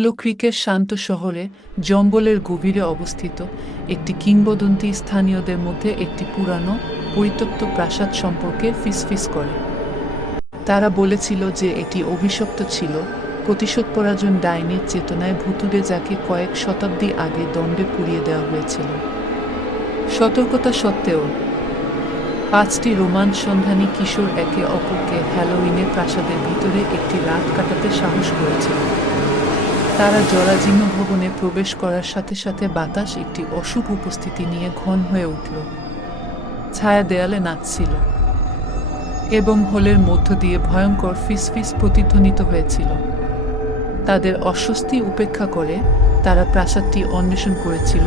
উইলো ক্রিকের শান্ত শহরে জঙ্গলের গভীরে অবস্থিত একটি কিংবদন্তি স্থানীয়দের মধ্যে একটি পুরানো পরিত্যক্ত প্রাসাদ সম্পর্কে ফিসফিস করে। তারা বলেছিল যে এটি অভিশপ্ত ছিল, প্রতিশোধপরায়ণ ডাইনির চেতনায় ভুতুড়ে, যাকে কয়েক শতাব্দী আগে দণ্ডে পুড়িয়ে দেওয়া হয়েছিল। সতর্কতা সত্ত্বেও 5টি রোমাঞ্চ সন্ধানী কিশোর একে অপরকে হ্যালোউইনে প্রাসাদের ভিতরে একটি রাত কাটাতে সাহস করেছিল। তারা জরাজীর্ণ ভবনে প্রবেশ করার সাথে সাথে বাতাস একটি অশুভ উপস্থিতি নিয়ে ঘন হয়ে উঠল। ছায়া দেয়ালে নাচছিল এবং হলের মধ্য দিয়ে ভয়ঙ্কর ফিসফিস প্রতিধ্বনিত হয়েছিল। তাদের অস্বস্তি উপেক্ষা করে তারা প্রাসাদটি অন্বেষণ করেছিল,